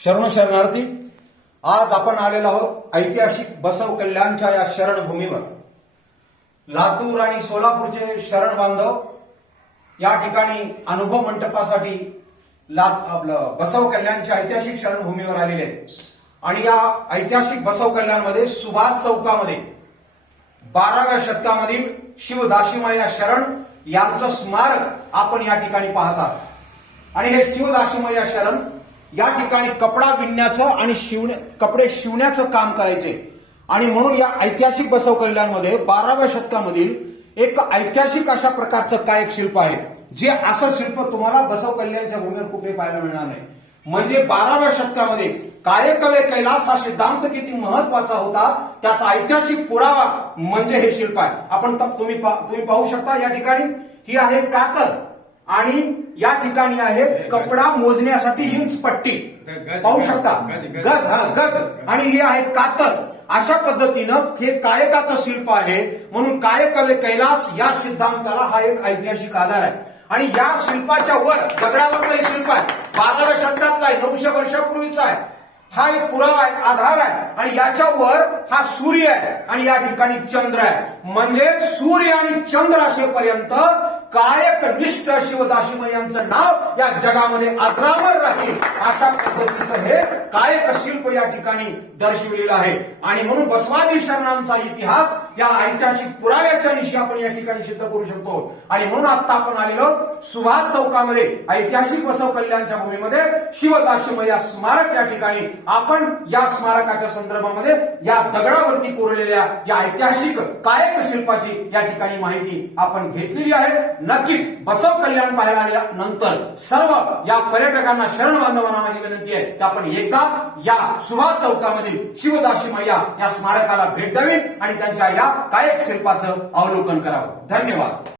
शरण शरणार्थी आज आपण आलेलो आहोत ऐतिहासिक बसव कल्याणच्या या शरणभूमीवर. लातूर आणि सोलापूरचे शरण बांधव या ठिकाणी अनुभव मंडपासाठी ला आपलं बसव कल्याणच्या ऐतिहासिक शरणभूमीवर आलेले आहेत. आणि या ऐतिहासिक बसव कल्याणमध्ये सुभाष चौकामध्ये बाराव्या शतकामधील शिवदाशिमा शरण यांचं स्मारक आपण या ठिकाणी पाहतात आणि हे शिवदाशिमा शरण या ठिकाणी कपडा विणण्याचं आणि शिवणे कपडे शिवण्याचं काम करायचे. आणि म्हणून या ऐतिहासिक बसव कल्याणमध्ये बाराव्या शतकामधील एक ऐतिहासिक अशा प्रकारचं काय एक शिल्प आहे जे असं शिल्प तुम्हाला बसव कल्याणच्या भूमीवर कुठे पाहायला मिळणार नाही. म्हणजे बाराव्या शतकामध्ये कार्यकवे कैलास हा सिद्धांत किती महत्त्वाचा होता त्याचा ऐतिहासिक पुरावा म्हणजे हे शिल्प आहे. आपण तुम्ही तुम्ही पाहू शकता या ठिकाणी. ही आहे कातर आणि या ठिकाणी आहे कपडा मोजण्यासाठी इंच पट्टी. पाहू शकता. गज हा गज. आणि ही आहे कातर अशा पद्धतीनं हे कायकाचं शिल्प आहे. म्हणून कायकवे कैलास या सिद्धांताला हा एक ऐतिहासिक आधार आहे. आणि या शिल्पाच्या वर दगडावरचं हे शिल्प आहे बाराव्या शतकातला आहे नऊशे वर्षापूर्वीचा आहे. हा एक पुरावा आहे आधार आहे. आणि याच्यावर हा सूर्य आहे. आणि या ठिकाणी चंद्र आहे. म्हणजे सूर्य आणि चंद्र असेपर्यंत कायक निष्ठ शिवदाशिम यांचं नाव या जगामध्ये अजरामर राहील अशा पद्धतीचं हे कायक शिल्प या ठिकाणी दर्शविलेलं आहे. आणि म्हणून बसवादी शरणांचा इतिहास या ऐतिहासिक पुराव्याच्या निशी आपण या ठिकाणी सिद्ध करू शकतो. आणि म्हणून आता आपण आलेलो सुभाष चौकामध्ये ऐतिहासिक बसव कल्याणच्या भूमीमध्ये शिवदाशिम या स्मारक या ठिकाणी आपण या स्मारकाच्या संदर्भामध्ये या दगडावरती कोरलेल्या या ऐतिहासिक कायक शिल्पाची या ठिकाणी माहिती आपण घेतलेली आहे. नक्कीच बसव कल्याण पाहायला आल्यानंतर सर्व या पर्यटकांना शरण बांधवांना माझी विनंती आहे की आपण एकदा या सुभाष चौकामधील शिवदाशी मैया या स्मारकाला भेट द्यावी आणि त्यांच्या या कायक शिल्पाचं अवलोकन करावं. धन्यवाद.